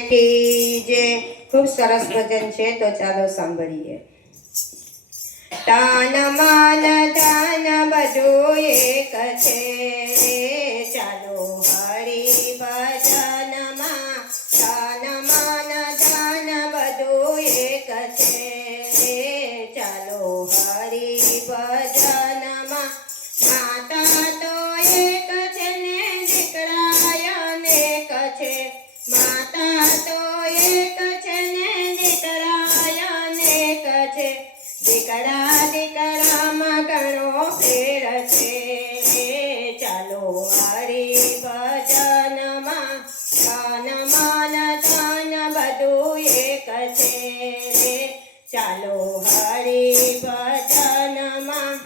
જે ખૂબ સરસ ભજન છે તો ચાલો સાંભળીએ। તાન માન ધન બધું એક છે રે, ચાલો હરિ ભજનમાં। તાન માન ધન બધું એક છે રે, ચાલો હરિ ભજનમાં। માતા તો એક છે ને દીકરા અનેક છે, માતા તો એક છે ને દીકરા અનેક છે, દીકરા દીકરામાં ઘણો ફેર છે રે, ચાલો હરિ ભજનમાં। તન મન ધન બધું એક છે રે, ચાલો હરિ ભજનમાં।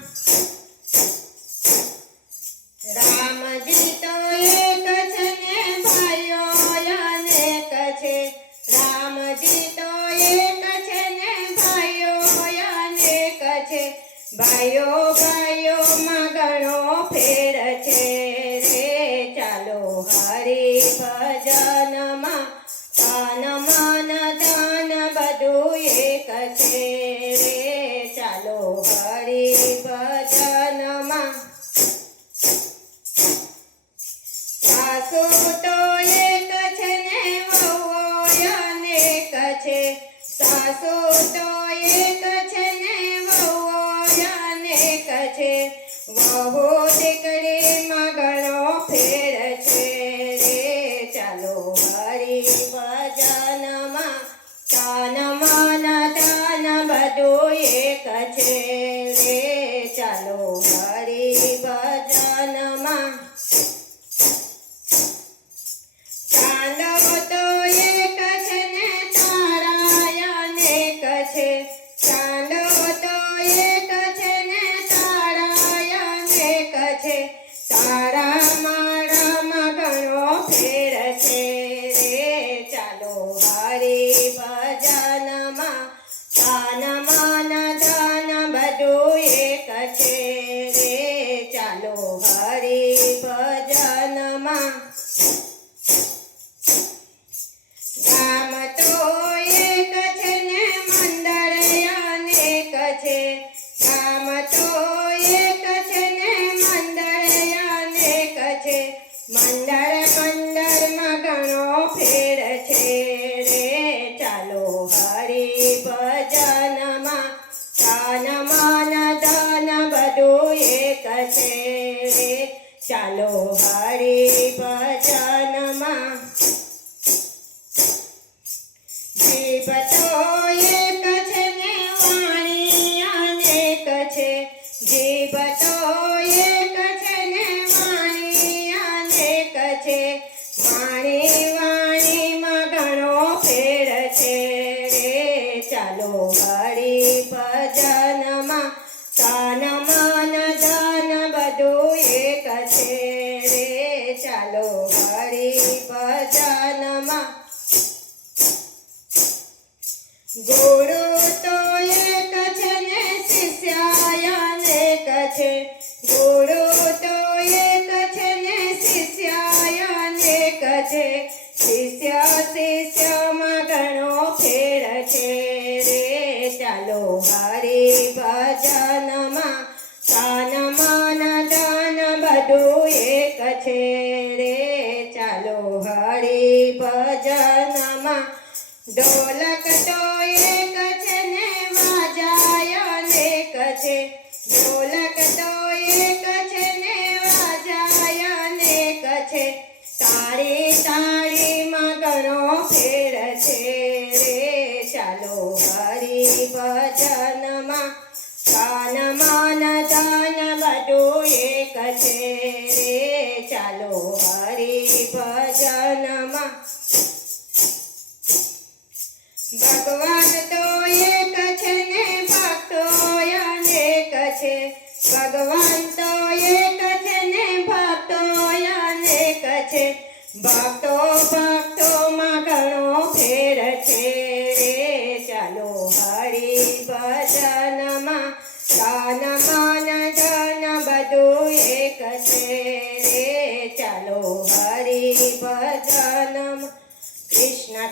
રામજી તો એક છે ને ભાઈઓ અનેક છે, રામજી તો એક છે ને ભાઈઓ અનેક છે, ભાઈઓ ભાઈઓમાં ઘણો ફેર છે રે, ચાલો હરિ ભજનમાં। તન મન ધન બધું એક છે રે, ચાલો હરિ ભજનમાં। સાસુ તો એક છે ને વહુઓ અનેક છે, સાસુ તો એક છે ને વહુઓ અનેક છે, વહુ દીકરીમાં ઘણો ફેર છે રે, ચાલો હરિ ભજનમાં। તન મન ધન બધું એક છે રે, ચાલો હરિ ભજનમાં। ચાંદો તો એક છે ને તારા અનેક છે, ચાંદો તો એક છે ને તારા અનેક છે, તારા મારામાં ઘણો ફેર છે રે, ચાલો હરિ ભજનમાં। તન મન ધન બધું એક છે રે, ચાલો હરિ ભજનમાં। ગામ તો એક છે ને મંદિર અનેક છે, ગામ તો એક છે ને મંદિર અનેક છે, મંદિર મંદિરમાં ઘણો ફેર છે રે, ચાલો હરિ ભજનમાં। તન મન ધન બધું એક છે રે, ચાલો હરિ ભજનમાં। જીભ તો એક છે ને વાણી અનેક છે, જીભ તો એક છે ને વાણી અનેક છે, વાણી વાણીમાં ઘણો ફેર છે રે, ચાલો હરિ ભજનમાં। તન મન ધન બધું એક છે રે, ચાલો હરિ ભજનમાં। ગુરુ તો એક છે ને શિષ્ય અનેક છે, ગુરુ તો એક છે ને શિષ્ય અનેક છે, શિષ્ય શિષ્યમાં ઘણો ફેર છે રે, ચાલો હરિ ભજનમાં। તન મન ધન બધું એક છે રે, ચાલો હરિ ભજનમાં। ઢોલક તો એક છે ને વાજા અનેક છે, ઢોલક તો એક છે ને વાજા અનેક છે, તાળી તાળીમાં ઘણો ફેર છે રે, ચાલો હરિ ભજનમાં। તન મન ધન બધું એક છે રે, ચાલો હરિ ભજનમાં। ભગવાન તો એક છે ને ભક્તો અનેક છે, ભગવાન તો એક છે ને ભક્તો અનેક છે, ભક્તો ભક્તોમાં ઘણો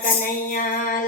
કનૈયા